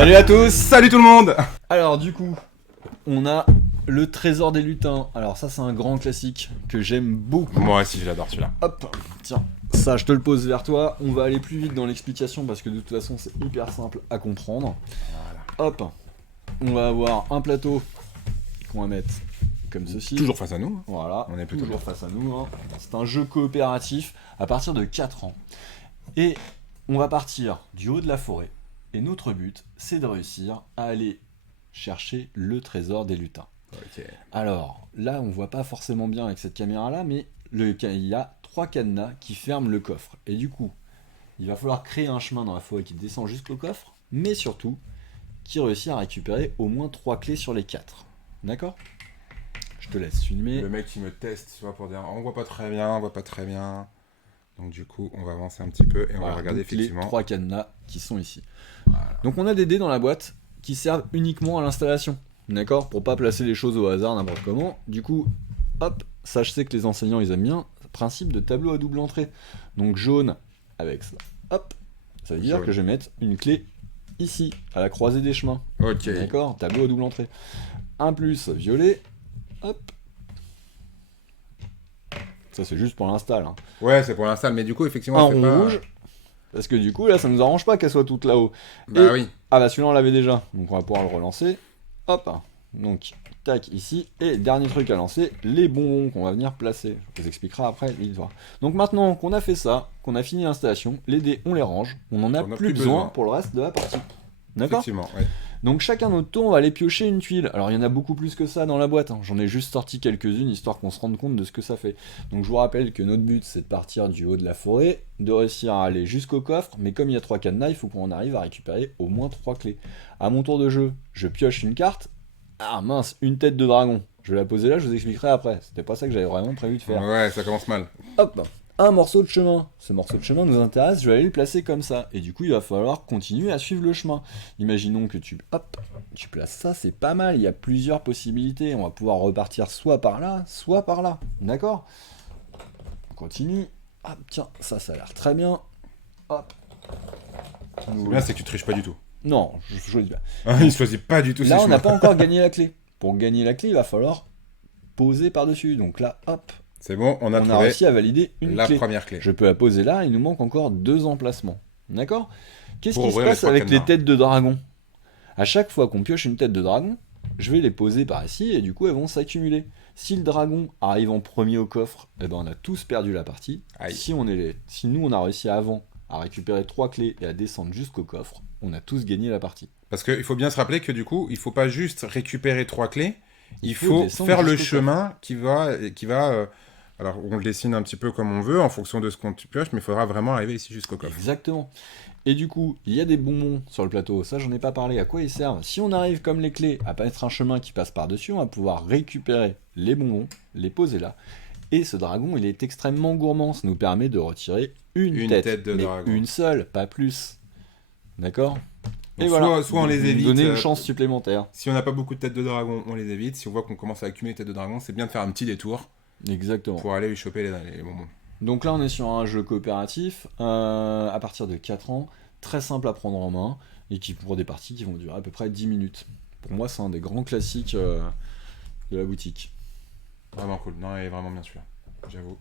Salut à tous, salut tout le monde. Alors du coup, on a le trésor des lutins. Alors ça c'est un grand classique que j'aime beaucoup. Moi aussi je l'adore celui-là. Hop, tiens, ça je te le pose vers toi. On va aller plus vite dans l'explication parce que de toute façon c'est hyper simple à comprendre. Voilà. Hop, on va avoir un plateau qu'on va mettre comme ceci. Toujours face à nous. Voilà, On est plutôt toujours bien. face à nous. Hein. C'est un jeu coopératif à partir de 4 ans. Et on va partir du haut de la forêt. Et notre but, c'est de réussir à aller chercher le trésor des lutins. Ok. Alors, là, on voit pas forcément bien avec cette caméra-là, mais il y a 3 cadenas qui ferment le coffre. Et du coup, il va falloir créer un chemin dans la forêt qui descend jusqu'au coffre, mais surtout, qui réussit à récupérer au moins 3 clés sur les 4. D'accord ? Je te laisse filmer. Le mec qui me teste, tu vois, pour dire on voit pas très bien, on voit pas très bien. Donc du coup, on va avancer un petit peu et on va regarder donc les effectivement. 3 cadenas qui sont ici. Voilà. Donc on a des dés dans la boîte qui servent uniquement à l'installation. D'accord ? Pour pas placer les choses au hasard n'importe comment. Du coup, hop, ça je sais que les enseignants ils aiment bien. Principe de tableau à double entrée. Donc jaune avec ça. Hop, ça veut dire Jaune. que je vais mettre une clé ici, à la croisée des chemins. Ok. D'accord ? Tableau à double entrée. Un plus violet. Hop. Ça c'est juste pour l'install. Hein. Ouais, c'est pour l'instant, mais du coup, effectivement, Un c'est pas... rouge. Parce que du coup là ça nous arrange pas qu'elle soit toute là-haut. Bah Et- oui. Ah bah celui-là on l'avait déjà, donc on va pouvoir le relancer. Hop, donc tac ici. Et dernier truc à lancer, les bonbons qu'on va venir placer. Je vous expliquerai après l'histoire. Donc maintenant qu'on a fait ça, qu'on a fini l'installation, les dés on les range, on en a On a plus plus besoin besoin. pour le reste de la partie. D'accord ? Effectivement, ouais. Donc chacun notre tour on va aller piocher une tuile. Alors il y en a beaucoup plus que ça dans la boîte, hein. J'en ai juste sorti quelques-unes histoire qu'on se rende compte de ce que ça fait. Donc je vous rappelle que notre but c'est de partir du haut de la forêt, de réussir à aller jusqu'au coffre, mais comme il y a 3 cadenas, il faut qu'on en arrive à récupérer au moins 3 clés. À mon tour de jeu, je pioche une carte. Ah mince, une tête de dragon. Je vais la poser là, je vous expliquerai après. C'était pas ça que j'avais vraiment prévu de faire. Ouais, ça commence mal. Hop, un morceau de chemin. Ce morceau de chemin nous intéresse, je vais aller le placer comme ça. Et du coup, il va falloir continuer à suivre le chemin. Imaginons que tu places ça, c'est pas mal. Il y a plusieurs possibilités. On va pouvoir repartir soit par là, soit par là. D'accord ? On continue. Hop, tiens, ça a l'air très bien. Hop. C'est bien, c'est que tu triches pas du tout. Non, je choisis bien. Il choisit pas du tout ses Là, on n'a chemins. pas encore gagné la clé. Pour gagner la clé, il va falloir poser par-dessus. Donc là, hop, C'est bon, on a on a trouvé réussi à valider une la clé. première clé. Je peux la poser là, il nous manque encore 2 emplacements. D'accord ? Qu'est-ce Pour qui se ouvrir les passe 3 avec les cadenas. têtes de dragon ? À chaque fois qu'on pioche une tête de dragon, je vais les poser par ici et du coup elles vont s'accumuler. Si le dragon arrive en premier au coffre, eh ben on a tous perdu la partie. Aïe. Si nous on a réussi avant à récupérer 3 clés et à descendre jusqu'au coffre, on a tous gagné la partie. Parce qu'il faut bien se rappeler que du coup, il faut pas juste récupérer 3 clés, il faut faut descendre faire le jusqu'au chemin qui va alors on le dessine un petit peu comme on veut en fonction de ce qu'on pioche, mais il faudra vraiment arriver ici jusqu'au coffre. Exactement. Et du coup, il y a des bonbons sur le plateau, ça j'en ai pas parlé, à quoi ils servent ? Si on arrive comme les clés à mettre un chemin qui passe par-dessus, on va pouvoir récupérer les bonbons, les poser là. Et ce dragon, il est extrêmement gourmand, ça nous permet de retirer une tête de mais dragon. une seule, pas plus. D'accord ? Donc, Et voilà, soit on les Nous évite, donner une chance supplémentaire. Si on n'a pas beaucoup de têtes de dragon, on les évite. Si on voit qu'on commence à accumuler des têtes de dragon, c'est bien de faire un petit détour Exactement. pour aller lui choper les bonbons. Donc là, on est sur un jeu coopératif, à partir de 4 ans, très simple à prendre en main, et qui pour des parties qui vont durer à peu près 10 minutes. Pour moi, c'est un des grands classiques de la boutique. Vraiment cool. Non, il est vraiment bien celui-là. J'avoue.